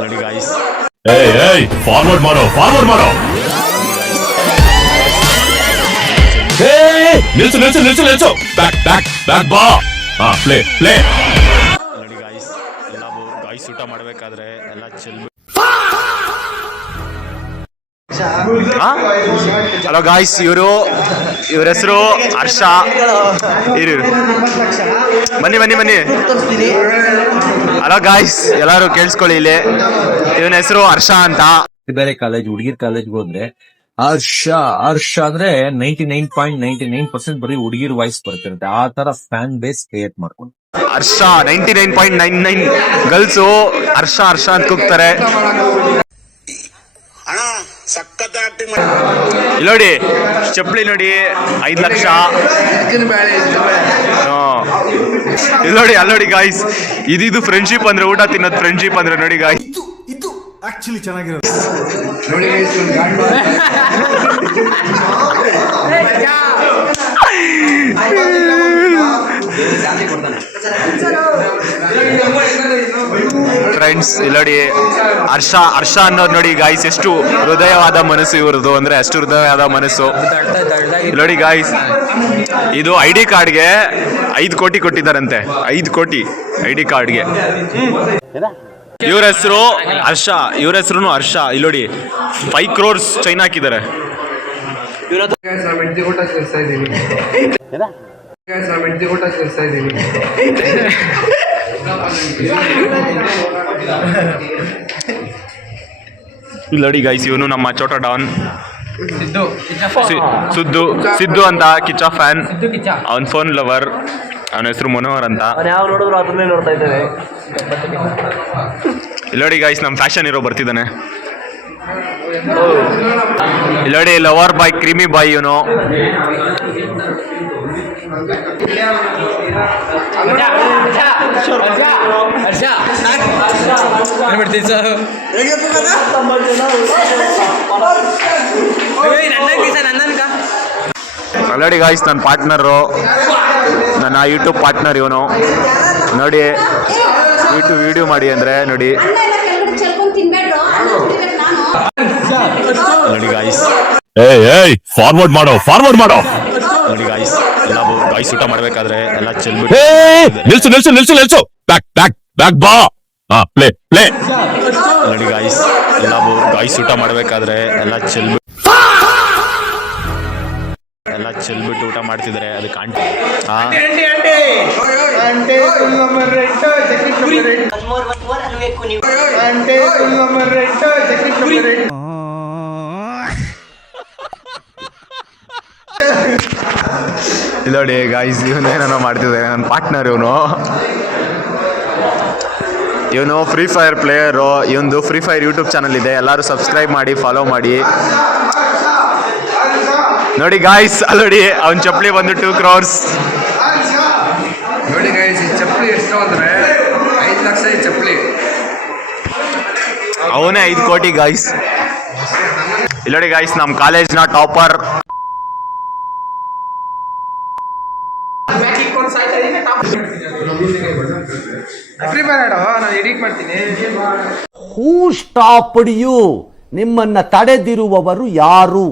ನೋಡಿ guys, forward ಮಾಡೋ ನಿಲ್ಸು ಬ್ಯಾಕ್ ಬಾ. ಪ್ಲೇ ನೋಡಿ ಗಾಯ್ಸ್, ಎಲ್ಲ ಗಾಯ್ಸ್ ಊಟ ಮಾಡ್ಬೇಕಾದ್ರೆ ಎಲ್ಲ ಚೆಲ್ಬಿಟ್ಟು. ಹಲೋ ಗಾಯ್ಸ್, ಇವ್ರ ಹೆಸರು ಹರ್ಷ. ಬನ್ನಿ. ಹಲೋ ಗಾಯ್ಸ್, ಎಲ್ಲಾರು ಕೇಳಿಸ್ಕೊಳ್ಳಿ, ಇಲ್ಲಿ ಇವನ ಹೆಸರು ಹರ್ಷ ಅಂತ. ಬೇರೆ ಕಾಲೇಜ್, ಹುಡುಗಿರ್ ಕಾಲೇಜ್ಗೆ ಹೋದ್ರೆ ಹರ್ಷ ಅಂದ್ರೆ 99.99% ಬರೀ ಹುಡುಗಿರ್ ವಾಯ್ಸ್ ಬರ್ತಿರುತ್ತೆ. ಆ ತರ ಫ್ಯಾನ್ ಬೇಸ್ ಕ್ರಿಯೇಟ್ ಮಾಡ್ಕೊಂಡು ಹರ್ಷ 99.99 ಗರ್ಲ್ಸು ಹರ್ಷ ಅಂತ ಕೂಗ್ತಾರೆ. ಇಲ್ಲಿ ನೋಡಿ, ಚಪ್ಪಲಿ ನೋಡಿ 5 ಲಕ್ಷ. ಇಲ್ಲಿ ನೋಡಿ ಗಾಯ್ಸ್, ಇದು ಫ್ರೆಂಡ್ಶಿಪ್ ಅಂದ್ರೆ, ಊಟ ತಿನ್ನೋದು ಫ್ರೆಂಡ್ಶಿಪ್ ಅಂದ್ರೆ. ನೋಡಿ ಗಾಯ್ಸ್, ಇದು ಆಕ್ಚುಲಿ ಚೆನ್ನಾಗಿರೋದು. ಫ್ರೆಂಡ್ಸ್, ಇಲ್ಲಿ ನೋಡಿ ಹರ್ಷ ಅನ್ನೋದು ನೋಡಿ ಗಾಯ್ಸ್, ಎಷ್ಟು ಹೃದಯವಾದ ಮನಸ್ಸು ಇವ್ರದ್ದು, ಅಂದ್ರೆ ಅಷ್ಟು ಹೃದಯವಾದ ಮನಸ್ಸು. ಇಲ್ಲಿ ನೋಡಿ ಗಾಯ್ಸ್, ಇದು ID ಕಾರ್ಡ್ಗೆ 5 ಕೋಟಿ ಕೊಟ್ಟಿದ್ದಾರಂತೆ. 5 ಕೋಟಿ ID ಕಾರ್ಡ್ಗೆ. ಇವ್ರ ಹೆಸರು ಹರ್ಷ, ಇಲ್ಲಿ ನೋಡಿ 5 crores ಚೈನ್ ಹಾಕಿದ್ದಾರೆ. ಇಲ್ಲಿ ನೋಡಿ ಗೈಸ್, ಇವನು ನಮ್ಮ ಚೋಟ ಡಾನ್ ಸಿದ್ದು ಅಂತ, ಕಿಚ್ಚ ಫ್ಯಾನ್. ಅವನ್ ಫೋನ್ ಲವರ್. ಅವನ ಹೆಸರು ಮನೋಹರ್ ಅಂತ. ಇಲ್ಲಿ ನೋಡಿ ಗೈಸ್, ನಮ್ಮ ಫ್ಯಾಷನ್ ಹೀರೋ ಬರ್ತಿದ್ದಾನೆ. ಇಲ್ಲಿ ನೋಡಿ, ಲವರ್ ಬಾಯ್, ಕ್ರೀಮಿ ಬಾಯ್ ಇವನು. ನೋಡಿ ಗಾಯ್ಸ್, ನನ್ನ ಪಾರ್ಟ್ನರು, ನನ್ನ ಯೂಟ್ಯೂಬ್ ಪಾರ್ಟ್ನರ್ ಇವನು. ನೋಡಿ, ಯೂಟ್ಯೂಬ್ ವಿಡಿಯೋ ಮಾಡಿ ಅಂದ್ರೆ ನೋಡಿ. ನೋಡಿ ಗಾಯ್ಸ್, ಫಾರ್ವರ್ಡ್ ಮಾಡೋ ನೋಡಿ ಗಾಯ್ಸ್, ಎಲ್ಲ ಗಾಯ್ಸ್ ಊಟ ಮಾಡ್ಬೇಕಾದ್ರೆ ಎಲ್ಲ ಚೆಲ್ಬಿಟ್ಟು. ನಿಲ್ಸು ಬ್ಯಾಕ್ ಬಾ. ಪ್ಲೇ ನೋಡಿ ಗಾಯ್ಸ್, ಎಲ್ಲ ಗಾಯ್ಸ್ ಊಟ ಮಾಡ್ಬೇಕಾದ್ರೆ ಎಲ್ಲ ಚೆಲ್ಬಿಟ್ಟು ಊಟ ಮಾಡ್ತಿದ್ದಾರೆ. ಅದಕ್ಕೆ ಇಲ್ಲ ನೋಡಿ ಗಾಯ್ಸ್, ಇವನೇನೋ ಮಾಡ್ತಿದ್ದಾರೆ. ನನ್ನ ಪಾರ್ಟ್ನರ್ ಇವನು ಫ್ರೀ ಫೈರ್ ಪ್ಲೇಯರು. ಇವನು ಫ್ರೀ ಫೈರ್ ಯೂಟ್ಯೂಬ್ ಚಾನಲ್ ಇದೆ, ಎಲ್ಲರೂ ಸಬ್ಸ್ಕ್ರೈಬ್ ಮಾಡಿ, ಫಾಲೋ ಮಾಡಿ. ನೋಡಿ ಗಾಯ್ಸ್, ನೋಡಿ ಅವನ ಚಪ್ಪಲಿ ಬಂದು 2 crores. ನೋಡಿ ಗಾಯ್ಸ್, ಈ ಚಪ್ಪಲಿ ಎಷ್ಟು ಅಂದ್ರೆ 5 ಲಕ್ಷ ಈ ಚಪ್ಪಲಿ. ಅವನೇ 5 ಕೋಟಿ ಗಾಯ್ಸ್. ಇಲ್ಲಿ ನೋಡಿ ಗಾಯ್ಸ್, ನಮ್ಮ ಕಾಲೇಜ್ನ ಟಾಪರ್. Who stopped you? ನಿಮ್ಮನ್ನ ತಡೆದಿರುವವರು ಯಾರು?